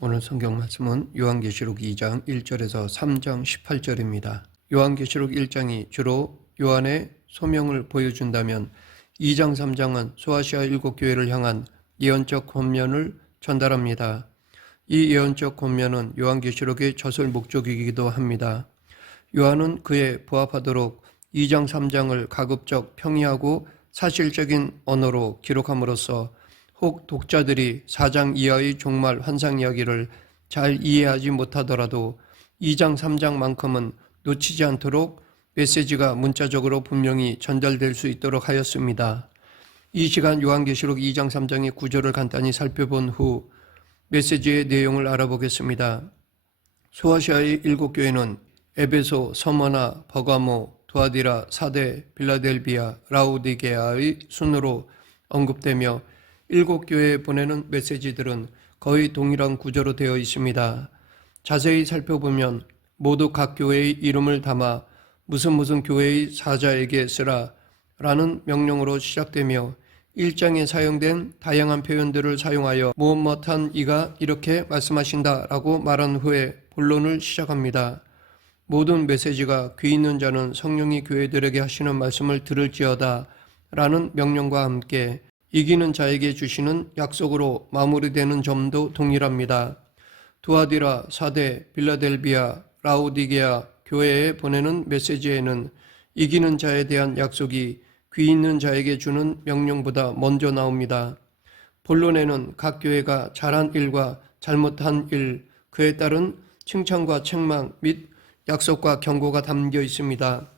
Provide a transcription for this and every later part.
오늘 성경 말씀은 요한계시록 2장 1절에서 3장 18절입니다. 요한계시록 1장이 주로 요한의 소명을 보여준다면 2장 3장은 소아시아 7교회를 향한 예언적 권면을 전달합니다. 이 예언적 권면은 요한계시록의 저술 목적이기도 합니다. 요한은 그에 부합하도록 2장 3장을 가급적 평이하고 사실적인 언어로 기록함으로써 혹 독자들이 4장 이하의 종말 환상 이야기를 잘 이해하지 못하더라도 2장 3장만큼은 놓치지 않도록 메시지가 문자적으로 분명히 전달될 수 있도록 하였습니다. 이 시간 요한계시록 2장 3장의 구조를 간단히 살펴본 후 메시지의 내용을 알아보겠습니다. 소아시아의 7교회는 에베소, 서머나, 버가모, 두아디라, 사데, 빌라델비아, 라오디게아의 순으로 언급되며 7교회에 보내는 메시지들은 거의 동일한 구조로 되어 있습니다. 자세히 살펴보면 모두 각 교회의 이름을 담아 무슨 교회의 사자에게 쓰라 라는 명령으로 시작되며 1장에 사용된 다양한 표현들을 사용하여 무엇한 이가 이렇게 말씀하신다 라고 말한 후에 본론을 시작합니다. 모든 메시지가 귀 있는 자는 성령이 교회들에게 하시는 말씀을 들을지어다 라는 명령과 함께 이기는 자에게 주시는 약속으로 마무리되는 점도 동일합니다. 두아디라, 사데, 빌라델비아, 라오디게아 교회에 보내는 메시지에는 이기는 자에 대한 약속이 귀 있는 자에게 주는 명령보다 먼저 나옵니다. 본론에는 각 교회가 잘한 일과 잘못한 일, 그에 따른 칭찬과 책망 및 약속과 경고가 담겨 있습니다.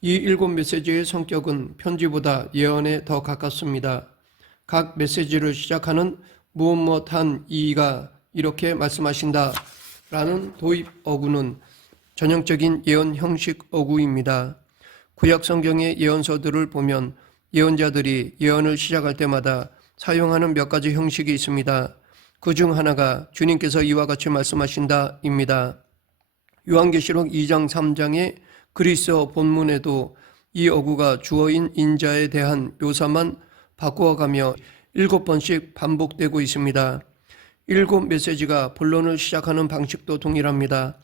이 7 메시지의 성격은 편지보다 예언에 더 가깝습니다. 각 메시지를 시작하는 무엇한 이가 이렇게 말씀하신다 라는 도입 어구는 전형적인 예언 형식 어구입니다. 구약 성경의 예언서들을 보면 예언자들이 예언을 시작할 때마다 사용하는 몇 가지 형식이 있습니다. 그 중 하나가 주님께서 이와 같이 말씀하신다입니다. 요한계시록 2장 3장의 그리스어 본문에도 이 어구가 주어인 인자에 대한 묘사만 바꾸어가며 7번씩 반복되고 있습니다. 7 메시지가 본론을 시작하는 방식도 동일합니다.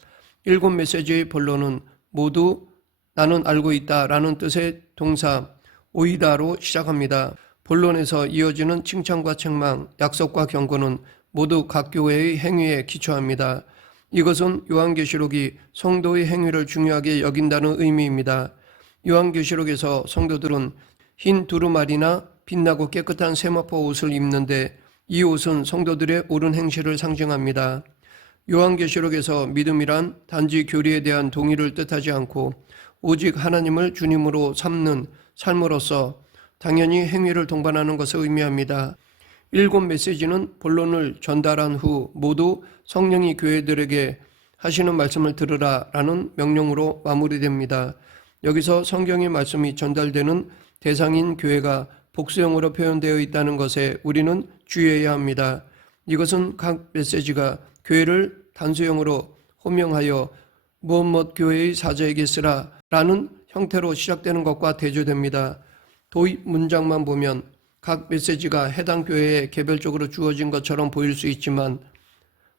7 메시지의 본론은 모두 나는 알고 있다 라는 뜻의 동사 오이다로 시작합니다. 본론에서 이어지는 칭찬과 책망, 약속과 경고는 모두 각 교회의 행위에 기초합니다. 이것은 요한계시록이 성도의 행위를 중요하게 여긴다는 의미입니다. 요한계시록에서 성도들은 흰 두루마리나 빛나고 깨끗한 세마포 옷을 입는데 이 옷은 성도들의 옳은 행실을 상징합니다. 요한계시록에서 믿음이란 단지 교리에 대한 동의를 뜻하지 않고 오직 하나님을 주님으로 삼는 삶으로서 당연히 행위를 동반하는 것을 의미합니다. 7 메시지는 본론을 전달한 후 모두 성령이 교회들에게 하시는 말씀을 들으라 라는 명령으로 마무리됩니다. 여기서 성경의 말씀이 전달되는 대상인 교회가 복수형으로 표현되어 있다는 것에 우리는 주의해야 합니다. 이것은 각 메시지가 교회를 단수형으로 호명하여 무엇 교회의 사자에게 쓰라 라는 형태로 시작되는 것과 대조됩니다. 도입 문장만 보면 각 메시지가 해당 교회에 개별적으로 주어진 것처럼 보일 수 있지만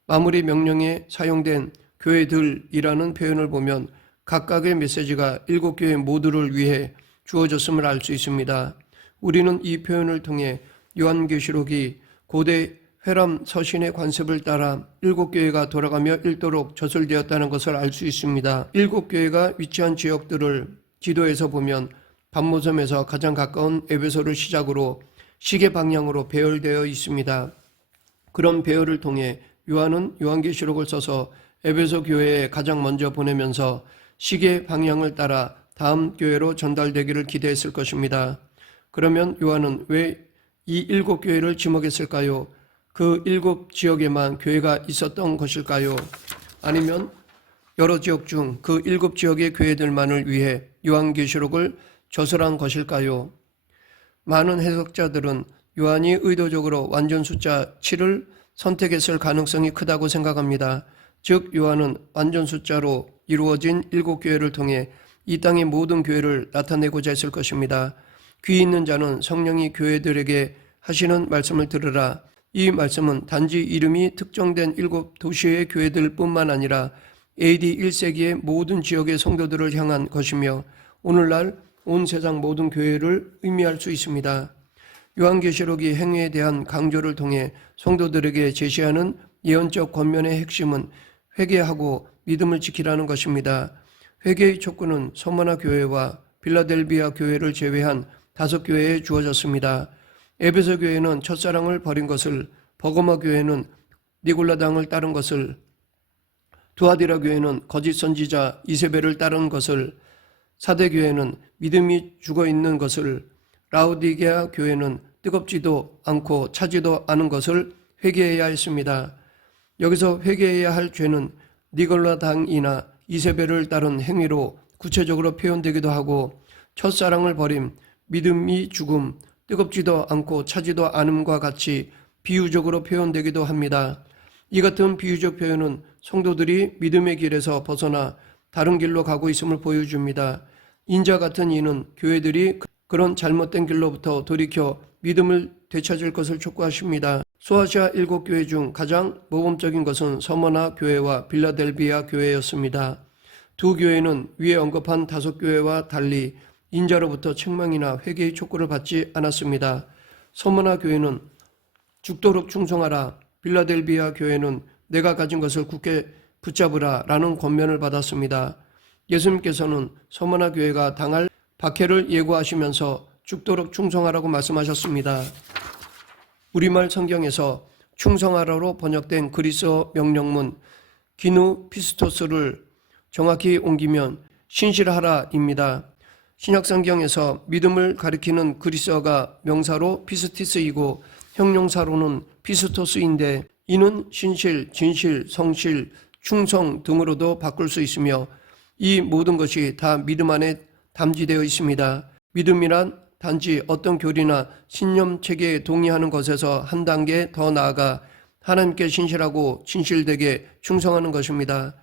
마무리 명령에 사용된 교회들이라는 표현을 보면 각각의 메시지가 7교회 모두를 위해 주어졌음을 알 수 있습니다. 우리는 이 표현을 통해 요한계시록이 고대 회람 서신의 관습을 따라 7교회가 돌아가며 읽도록 저술되었다는 것을 알 수 있습니다. 7교회가 위치한 지역들을 지도에서 보면 반모섬에서 가장 가까운 에베소를 시작으로 시계 방향으로 배열되어 있습니다. 그런 배열을 통해 요한은 요한계시록을 써서 에베소 교회에 가장 먼저 보내면서 시계 방향을 따라 다음 교회로 전달되기를 기대했을 것입니다. 그러면 요한은 왜 이 7교회를 지목했을까요? 그 7 지역에만 교회가 있었던 것일까요? 아니면 여러 지역 중 그 7 지역의 교회들만을 위해 요한계시록을 저술한 것일까요? 많은 해석자들은 요한이 의도적으로 완전 숫자 7을 선택했을 가능성이 크다고 생각합니다. 즉 요한은 완전 숫자로 이루어진 7교회를 통해 이 땅의 모든 교회를 나타내고자 했을 것입니다. 귀 있는 자는 성령이 교회들에게 하시는 말씀을 들으라. 이 말씀은 단지 이름이 특정된 7도시의 교회들뿐만 아니라 AD 1세기의 모든 지역의 성도들을 향한 것이며 오늘날 온 세상 모든 교회를 의미할 수 있습니다. 요한계시록이 행위에 대한 강조를 통해 성도들에게 제시하는 예언적 권면의 핵심은 회개하고 믿음을 지키라는 것입니다. 회개의 촉구는 서머나 교회와 빌라델비아 교회를 제외한 5교회에 주어졌습니다. 에베소 교회는 첫사랑을 버린 것을, 버거마 교회는 니골라당을 따른 것을, 두아디라 교회는 거짓 선지자 이세벨을 따른 것을, 사대 교회는 믿음이 죽어있는 것을, 라우디게아 교회는 뜨겁지도 않고 차지도 않은 것을 회개해야 했습니다. 여기서 회개해야 할 죄는 니골라당이나 이세벨을 따른 행위로 구체적으로 표현되기도 하고 첫사랑을 버림, 믿음이 죽음, 뜨겁지도 않고 차지도 않음과 같이 비유적으로 표현되기도 합니다. 이 같은 비유적 표현은 성도들이 믿음의 길에서 벗어나 다른 길로 가고 있음을 보여줍니다. 인자 같은 이는 교회들이 그런 잘못된 길로부터 돌이켜 믿음을 되찾을 것을 촉구하십니다. 소아시아 7교회 중 가장 모범적인 것은 서머나 교회와 빌라델비아 교회였습니다. 두 교회는 위에 언급한 5교회와 달리 인자로부터 책망이나 회개의 촉구를 받지 않았습니다. 서머나 교회는 죽도록 충성하라, 빌라델비아 교회는 내가 가진 것을 굳게 붙잡으라 라는 권면을 받았습니다. 예수님께서는 서머나 교회가 당할 박해를 예고하시면서 죽도록 충성하라고 말씀하셨습니다. 우리말 성경에서 충성하라로 번역된 그리스어 명령문 기누 피스토스를 정확히 옮기면 신실하라입니다. 신약성경에서 믿음을 가리키는 그리스어가 명사로 피스티스이고 형용사로는 피스토스인데 이는 신실, 진실, 성실, 충성 등으로도 바꿀 수 있으며 이 모든 것이 다 믿음 안에 담지되어 있습니다. 믿음이란 단지 어떤 교리나 신념 체계에 동의하는 것에서 한 단계 더 나아가 하나님께 신실하고 진실되게 충성하는 것입니다.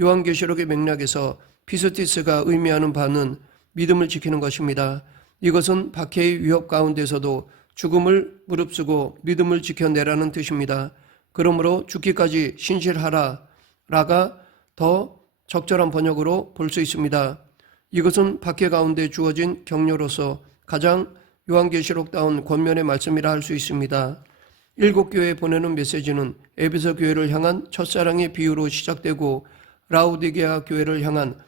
요한계시록의 맥락에서 피스티스가 의미하는 바는 믿음을 지키는 것입니다. 이것은 박해의 위협 가운데서도 죽음을 무릅쓰고 믿음을 지켜내라는 뜻입니다. 그러므로 죽기까지 신실하라 라가 더 적절한 번역으로 볼 수 있습니다. 이것은 박해 가운데 주어진 격려로서 가장 요한계시록다운 권면의 말씀이라 할 수 있습니다. 7교회에 보내는 메시지는 에베소 교회를 향한 첫사랑의 비유로 시작되고 라우디게아 교회를 향한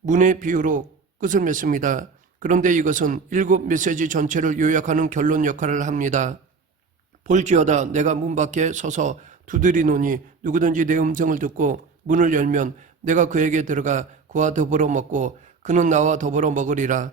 문의 비유로 끝을 맺습니다. 그런데 이것은 7 메시지 전체를 요약하는 결론 역할을 합니다. 볼지어다 내가 문 밖에 서서 두드리노니 누구든지 내 음성을 듣고 문을 열면 내가 그에게 들어가 그와 더불어 먹고 그는 나와 더불어 먹으리라.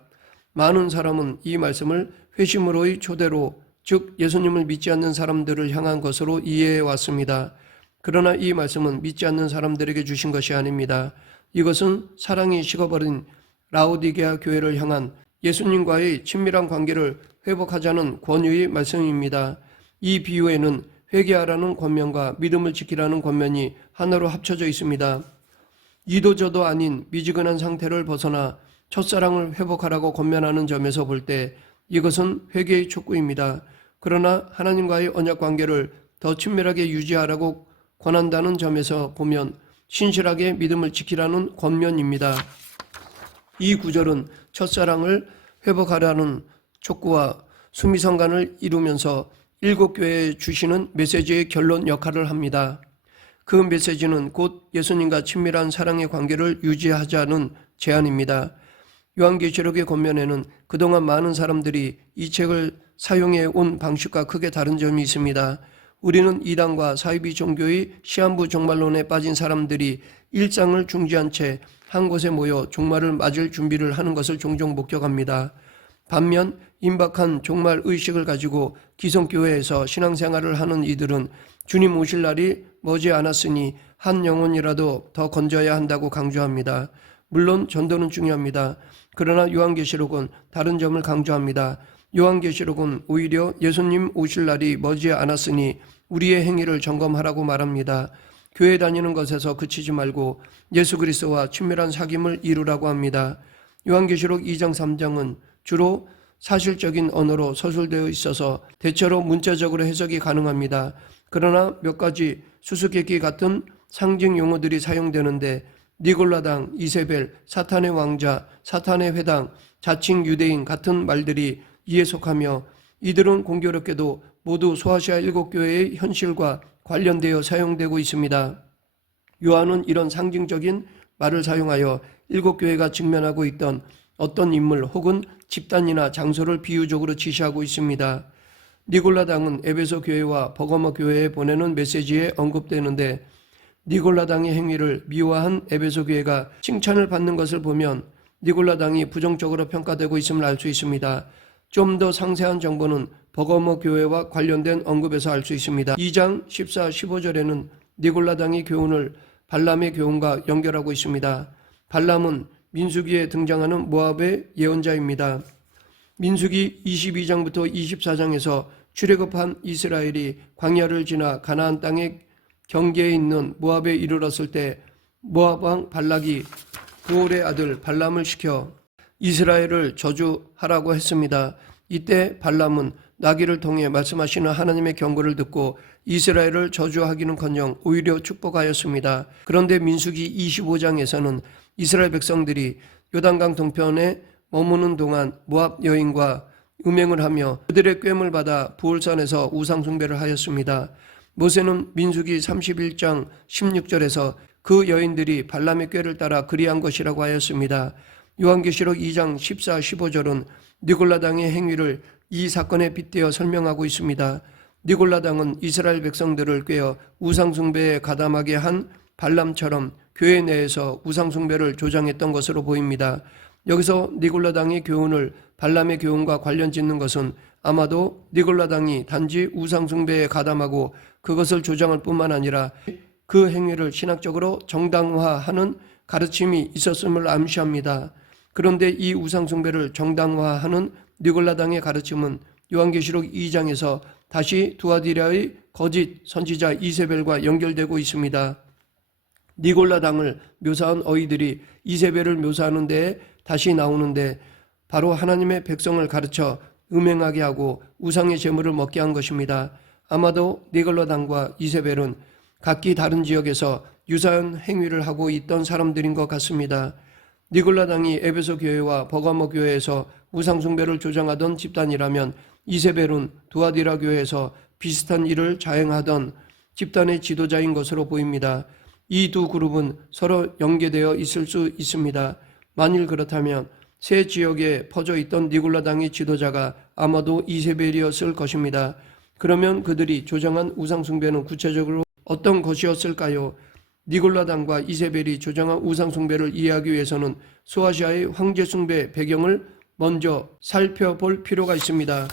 많은 사람은 이 말씀을 회심으로의 초대로 즉 예수님을 믿지 않는 사람들을 향한 것으로 이해해 왔습니다. 그러나 이 말씀은 믿지 않는 사람들에게 주신 것이 아닙니다. 이것은 사랑이 식어버린 라오디게아 교회를 향한 예수님과의 친밀한 관계를 회복하자는 권유의 말씀입니다. 이 비유에는 회개하라는 권면과 믿음을 지키라는 권면이 하나로 합쳐져 있습니다. 이도저도 아닌 미지근한 상태를 벗어나 첫사랑을 회복하라고 권면하는 점에서 볼 때 이것은 회개의 촉구입니다. 그러나 하나님과의 언약 관계를 더 친밀하게 유지하라고 권한다는 점에서 보면 신실하게 믿음을 지키라는 권면입니다. 이 구절은 첫사랑을 회복하라는 촉구와 수미상관을 이루면서 7교회에 주시는 메시지의 결론 역할을 합니다. 그 메시지는 곧 예수님과 친밀한 사랑의 관계를 유지하자는 제안입니다. 요한계시록의 권면에는 그동안 많은 사람들이 이 책을 사용해 온 방식과 크게 다른 점이 있습니다. 우리는 이단과 사이비 종교의 시한부 종말론에 빠진 사람들이 일상을 중지한 채 한 곳에 모여 종말을 맞을 준비를 하는 것을 종종 목격합니다. 반면 임박한 종말 의식을 가지고 기성교회에서 신앙생활을 하는 이들은 주님 오실 날이 머지 않았으니 한 영혼이라도 더 건져야 한다고 강조합니다. 물론 전도는 중요합니다. 그러나 요한계시록은 다른 점을 강조합니다. 요한계시록은 오히려 예수님 오실 날이 머지 않았으니 우리의 행위를 점검하라고 말합니다. 교회 다니는 것에서 그치지 말고 예수 그리스도와 친밀한 사귐을 이루라고 합니다. 요한계시록 2장 3장은 주로 사실적인 언어로 서술되어 있어서 대체로 문자적으로 해석이 가능합니다. 그러나 몇 가지 수수께끼 같은 상징 용어들이 사용되는데 니골라당, 이세벨, 사탄의 왕자, 사탄의 회당, 자칭 유대인 같은 말들이 이에 속하며 이들은 공교롭게도 모두 소아시아 7교회의 현실과 관련되어 사용되고 있습니다. 요한은 이런 상징적인 말을 사용하여 7교회가 직면하고 있던 어떤 인물 혹은 집단이나 장소를 비유적으로 지시하고 있습니다. 니골라당은 에베소 교회와 버가모 교회에 보내는 메시지에 언급되는데 니골라당의 행위를 미화한 에베소 교회가 칭찬을 받는 것을 보면 니골라당이 부정적으로 평가되고 있음을 알 수 있습니다. 좀 더 상세한 정보는 버가모 교회와 관련된 언급에서 알 수 있습니다. 2장 14, 15절에는 니골라당의 교훈을 발람의 교훈과 연결하고 있습니다. 발람은 민수기에 등장하는 모압의 예언자입니다. 민수기 22장부터 24장에서 출애굽한 이스라엘이 광야를 지나 가나안 땅의 경계에 있는 모압에 이르렀을 때 모압 왕 발락이 부올의 아들 발람을 시켜 이스라엘을 저주하라고 했습니다. 이때 발람은 나귀를 통해 말씀하시는 하나님의 경고를 듣고 이스라엘을 저주하기는커녕 오히려 축복하였습니다. 그런데 민수기 25장에서는 이스라엘 백성들이 요단강 동편에 머무는 동안 모압 여인과 음행을 하며 그들의 꾀을 받아 부올산에서 우상 숭배를 하였습니다. 모세는 민수기 31장 16절에서 그 여인들이 발람의 꾀를 따라 그리한 것이라고 하였습니다. 요한계시록 2장 14, 15절은 니골라당의 행위를 이 사건에 빗대어 설명하고 있습니다. 니골라당은 이스라엘 백성들을 꾀어 우상 숭배에 가담하게 한 발람처럼 교회 내에서 우상 숭배를 조장했던 것으로 보입니다. 여기서 니골라당의 교훈을 발람의 교훈과 관련 짓는 것은 아마도 니골라당이 단지 우상 숭배에 가담하고 그것을 조장할 뿐만 아니라 그 행위를 신학적으로 정당화하는 가르침이 있었음을 암시합니다. 그런데 이 우상 숭배를 정당화하는 니골라당의 가르침은 요한계시록 2장에서 다시 두아디라의 거짓 선지자 이세벨과 연결되고 있습니다. 니골라당을 묘사한 어휘들이 이세벨을 묘사하는 데에 다시 나오는데 바로 하나님의 백성을 가르쳐 음행하게 하고 우상의 제물을 먹게 한 것입니다. 아마도 니골라당과 이세벨은 각기 다른 지역에서 유사한 행위를 하고 있던 사람들인 것 같습니다. 니골라당이 에베소 교회와 버가모 교회에서 우상 숭배를 조장하던 집단이라면 이세벨은 두아디라 교회에서 비슷한 일을 자행하던 집단의 지도자인 것으로 보입니다. 이 두 그룹은 서로 연계되어 있을 수 있습니다. 만일 그렇다면 새 지역에 퍼져 있던 니골라당의 지도자가 아마도 이세벨이었을 것입니다. 그러면 그들이 조장한 우상 숭배는 구체적으로 어떤 것이었을까요? 니골라당과 이세벨이 조장한 우상 숭배를 이해하기 위해서는 소아시아의 황제 숭배 배경을 먼저 살펴볼 필요가 있습니다.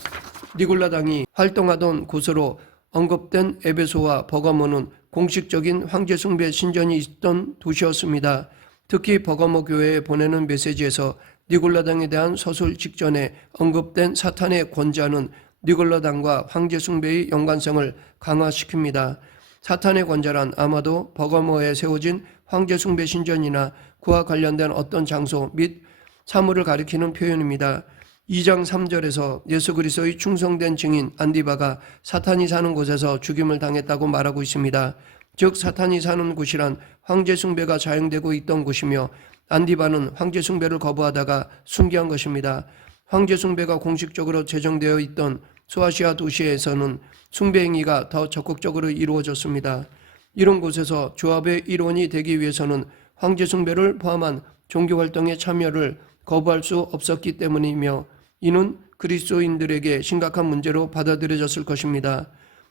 니골라당이 활동하던 곳으로 언급된 에베소와 버가모는 공식적인 황제 숭배 신전이 있던 도시였습니다. 특히 버가모 교회에 보내는 메시지에서 니골라당에 대한 서술 직전에 언급된 사탄의 권자는 니골라당과 황제 숭배의 연관성을 강화시킵니다. 사탄의 권자란 아마도 버가모에 세워진 황제 숭배 신전이나 그와 관련된 어떤 장소 및 사물을 가리키는 표현입니다. 2장 3절에서 예수 그리스도의 충성된 증인 안디바가 사탄이 사는 곳에서 죽임을 당했다고 말하고 있습니다. 즉 사탄이 사는 곳이란 황제 숭배가 자행되고 있던 곳이며 안디바는 황제 숭배를 거부하다가 순교한 것입니다. 황제 숭배가 공식적으로 제정되어 있던 소아시아 도시에서는 숭배 행위가 더 적극적으로 이루어졌습니다. 이런 곳에서 조합의 일원이 되기 위해서는 황제 숭배를 포함한 종교활동에 참여를 거부할 수 없었기 때문이며 이는 그리스도인들에게 심각한 문제로 받아들여졌을 것입니다.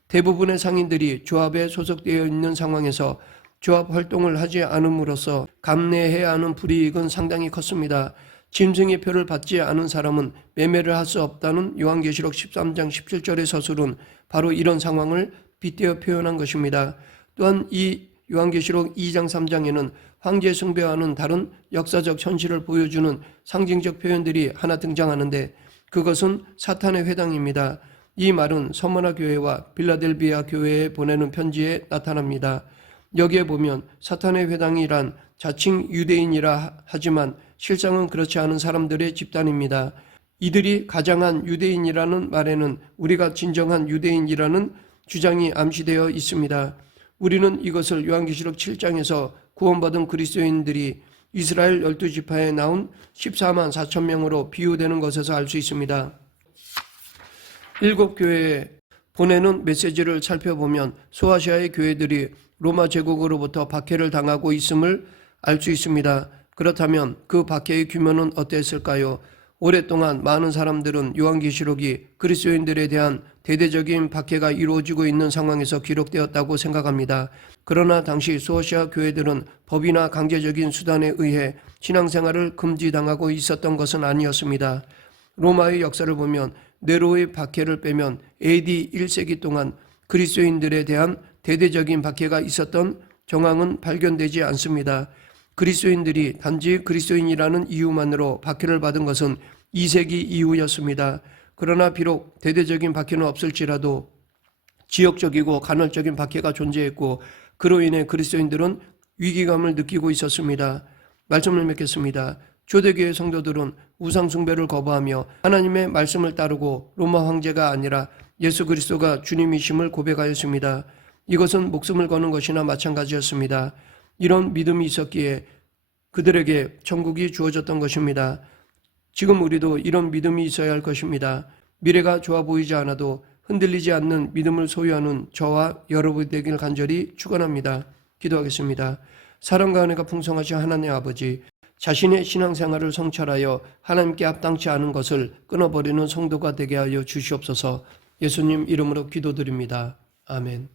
대부분의 상인들이 조합에 소속되어 있는 상황에서 조합 활동을 하지 않음으로써 감내해야 하는 불이익은 상당히 컸습니다. 짐승의 표를 받지 않은 사람은 매매를 할 수 없다는 요한계시록 13장 17절의 서술은 바로 이런 상황을 빗대어 표현한 것입니다. 또한 이 요한계시록 2장 3장에는 황제 숭배와는 다른 역사적 현실을 보여주는 상징적 표현들이 하나 등장하는데 그것은 사탄의 회당입니다. 이 말은 서머나 교회와 빌라델비아 교회에 보내는 편지에 나타납니다. 여기에 보면 사탄의 회당이란 자칭 유대인이라 하지만 실상은 그렇지 않은 사람들의 집단입니다. 이들이 가장한 유대인이라는 말에는 우리가 진정한 유대인이라는 주장이 암시되어 있습니다. 우리는 이것을 요한계시록 7장에서 구원받은 그리스도인들이 이스라엘 12지파에 나온 14만 4천 명으로 비유되는 것에서 알 수 있습니다. 7교회에 보내는 메시지를 살펴보면 소아시아의 교회들이 로마 제국으로부터 박해를 당하고 있음을 알 수 있습니다. 그렇다면 그 박해의 규모는 어땠을까요? 오랫동안 많은 사람들은 요한계시록이 그리스도인들에 대한 대대적인 박해가 이루어지고 있는 상황에서 기록되었다고 생각합니다. 그러나 당시 소아시아 교회들은 법이나 강제적인 수단에 의해 신앙생활을 금지당하고 있었던 것은 아니었습니다. 로마의 역사를 보면 네로의 박해를 빼면 AD 1세기 동안 그리스도인들에 대한 대대적인 박해가 있었던 정황은 발견되지 않습니다. 그리스도인들이 단지 그리스도인이라는 이유만으로 박해를 받은 것은 2세기 이후였습니다. 그러나 비록 대대적인 박해는 없을지라도 지역적이고 간헐적인 박해가 존재했고 그로 인해 그리스도인들은 위기감을 느끼고 있었습니다. 말씀을 맺겠습니다. 초대교회 성도들은 우상 숭배를 거부하며 하나님의 말씀을 따르고 로마 황제가 아니라 예수 그리스도가 주님이심을 고백하였습니다. 이것은 목숨을 거는 것이나 마찬가지였습니다. 이런 믿음이 있었기에 그들에게 천국이 주어졌던 것입니다. 지금 우리도 이런 믿음이 있어야 할 것입니다. 미래가 좋아 보이지 않아도 흔들리지 않는 믿음을 소유하는 저와 여러분이 되길 간절히 축원합니다. 기도하겠습니다. 사랑과 은혜가 풍성하신 하나님 아버지, 자신의 신앙생활을 성찰하여 하나님께 합당치 않은 것을 끊어버리는 성도가 되게 하여 주시옵소서. 예수님 이름으로 기도드립니다. 아멘.